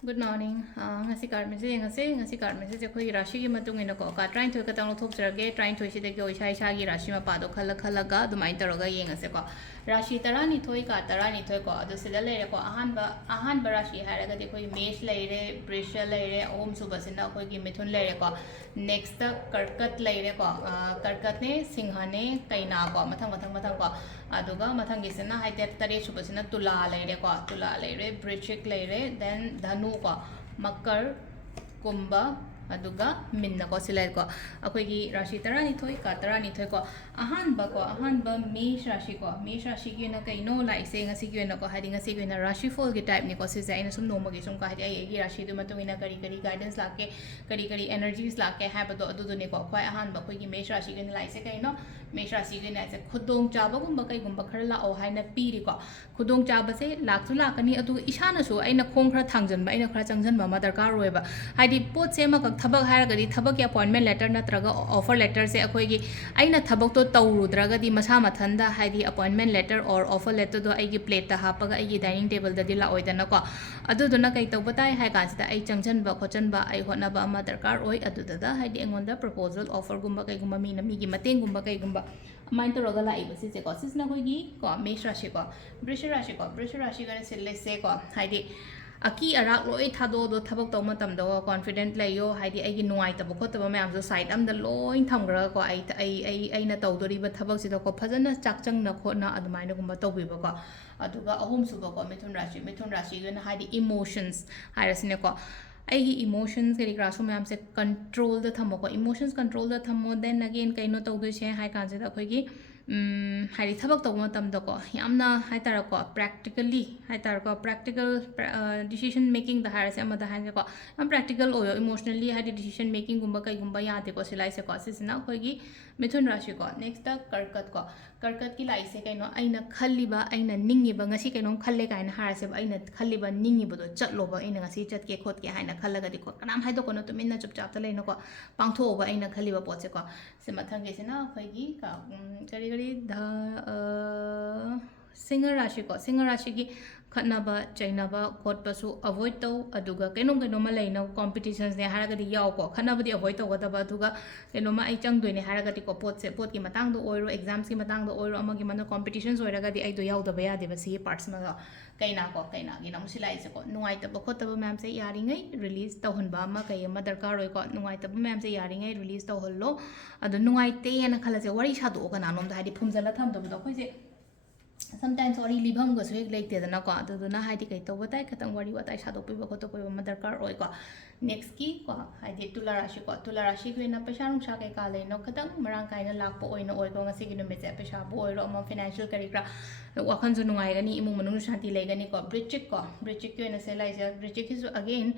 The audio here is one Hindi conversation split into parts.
Good morning. Ngasi card message ngasi card message khoi rashi gi matung ina ko ka trying to ka tang thok jarage trying to isi de ko isha isha gi rashi ma pa do khala khala ga du mai taro ga yeng ase ko rashi tarani thoi ka tarani thoi ko adu sida le ko ahan ba rashi ha ra ga de khoi mesh le re brisha le re om subasina khoi gi mithun le re ko next karkat le re ko karkat ne singha ne kaina ko mathang ko aduga mathang gi sina hai tare subasina tula le re ko tula le re brichik le re then dhanu ko makar kumba aduga minna ko silai ko akoi gi rashi tarani thoi ka tarani thoi ko ahan ba mesh rashi gi na kai no lai se ngasi gi na ko hadi ngasi gi na rashifal gi type ni ko se ai na sum no ma gi sum ka hadi ai gi rashi du matung ina kari guidance la ke kari energies la ke ha ba do adu ne ko khoi ahan ba khoi gi mesh rashi gi na lai se kai no mesh rashi gi na se khudong cha ba gum ba kai gum ba khar la o hai na pi ri ko khudong cha ba se lak tu lak ani adu isha na su ai na khong khra thangjan ba ai na khra changjan ba ma darkar roi ba hadi pot se ma थबक हारगदी थबक की अपॉइंटमेंट लेटर नत्रगा ऑफर लेटर से अखोगी आइना थबक तो तौरुद्रगदी मसा मथंदा हाइदी अपॉइंटमेंट लेटर और ऑफर लेटर दो आइगी प्लेट ता हापगा आइगी डाइनिंग टेबल ददी लाओइदना को अदुदुना कै तौबताय हाइ कांसिदा आई चंगजन बा खोचन बा आई होनबा अमा दरकार ओइ अदुददा हाइदी एंगोंदा प्रपोजल ऑफर गुम्बा कै गुम्बा मीना मीगी मतेंग गुम्बा कै गुम्बा अमाइन तो रगला आई बसी से को सिसना होगी को मेष राशि को वृष राशि गने सिले से को हाइदी अकी अराक लोई थादो दो थबक तौ मतम दो कॉन्फिडेंट लेयो हाइदी आई नुआई तब खोतब मैम जो साइड अम द लोइन थमग्र को आई न तौदोरिबा थबक सिदा को फजन चाकचंग न खोना अदुमाइन गुम्बा तौबिबा को अदुगा अहुम सुबा को मिथुन राशि गन हाइदी इमोशंस हाइरसने को आई इमोशंस करी क्रासो मैम से कंट्रोल द थमो को इमोशंस कंट्रोल द थमो देन अगेन कइनो तौदोसे हाइ कांसे द खोगी हाइदी थबक तौ मतम द को यामना हाइ तारा को प्रैक्टिकली हाइ तारा को प्रैक्टिकल डिसीजन मेकिंग द हाइर से अमदा हाइ को हम प्रैक्टिकल ओयो इमोशनली हाइदी डिसीजन मेकिंग गुम्बा कई गुम्बा याते को सिलाई से को सिसना खोगी मिथुन राशि को नेक्स्ट कर्कत की लाई से कइनो आइना खल्लिबा आइना निंगिबा ngasi कइनो खल्ले काइन हार से आइना खल्लिबा निंगिबदो चटलोबा आइना ngasi चटके खोट के हाइना खल्लगा दि को कनाम हाइदो को न तुमिना चुपचाप त लेनो को पांगथोबा आइना खल्लिबा पोत से को से मथंग के सिना खोगी का करी सिंह राशि की खतनाबा चाइनाबा खोटपसु अवॉइड तौ अदुगा कैनोमा लेनो कॉम्पिटिशंस ने हारगदी याव को खतनाबदी अवॉइड तौगदबा अदुगा कैनोमा आई चंगदोइने हारगदी को पोट की मतंग दो ओइरो एग्जाम्स की मतंग दो ओइरो अमगी मनो कॉम्पिटिशंस ओइरगदी आई दो यावदबा यादेबा सी पार्ट्स मा कैना गी नमुसिलाई से को नुआइतबा खोतबा मैम से यारिङै रिलीज तौहनबा अमा कै अमा दरकार ओइ को नुआइतबा मैम से यारिङै रिलीज तौहल्लो अदु नुआइते हेना खलसे वरी सादो कनानोम दा हाइदी फुमजला थमदबदो खोइसे sometimes wari libham go swek like te dana ko aduna haidi kai to batai khatang wari watai sado piba ko to piba ma darkar oi ko next ki ko haidi tula rashi ko na paisa rung sha kai ka le no khatang marang kai na lak po oi no oi ko ngasi gi no me che paisa bo oi ro ma financial kari kra wakhan ju nungai gani imung manung shanti le gani ko brichik ko na se lai se brichik is again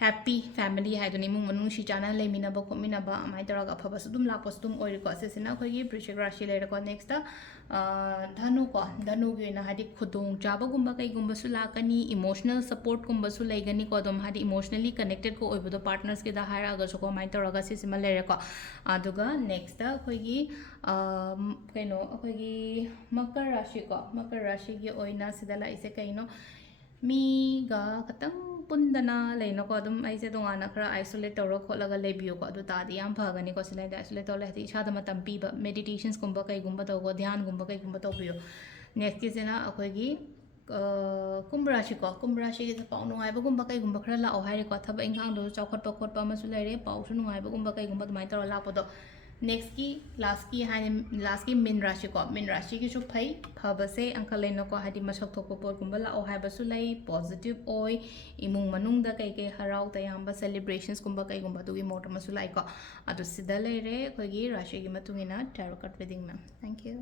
happy family है तो निमुंग मनुंग शिचाना ले मिना बको मिना बा माइ तराग अफबस दुम लापस दुम ओइर को सेसिना खोगी वृश्चिक राशि ले को नेक्स्ट धनु गे ना हादि खुदोंग चाबा गुम्बा कै गुम्बा सु लाकनी इमोशनल सपोर्ट गुम्बा सु लेगनी को दम हादि इमोशनली कनेक्टेड को ओइबदो पार्टनर्स के दा हारा ग सको माइ तराग सिसिमा लेरे को अदुगा नेक्स्ट खोगी कैनो खोगी मकर राशि की ओइना सिदा लाइसे कैनो मीगा खतंग पुंदना लेनो को अदम ऐसे दोंगाना खरा आइसोलेट तौर खोलगा लेबियो को अदु तादि याम फगनी को सिलाई आइसोलेट तौर लेति इसादा मतम पीबा मेडिटेशंस गुम्बा कै गुम्बा तौगो ध्यान गुम्बा कै गुम्बा तौबियो नेक्स्ट की सेना अखोगी कुंभ राशि के पाउ नुंगाइबा गुम्बा कै गुम्बा खरा लाओ हाइरे को थबा इंखांग दो चौखटपा खोटपा अमसु लेरे पाउसु नुंगाइबा गुम्बा कै गुम्बा दुमाइ तौर लापदो नेक्स्ट की लास्ट की मीन राशि की फै फबसे अंक लेनो को हादि मसक थोप पोट गुम्बा लाओ हाइबसु लै पॉजिटिव ओइ इमुंग मनुंग दा कै हराउ तयाम्बा सेलिब्रेशंस गुम्बा कै गुम्बा दुगी मोट मसु लाई को अदु सिदा लेरे खोगी राशि की मतुंगिना tarot card reading ma'am thank you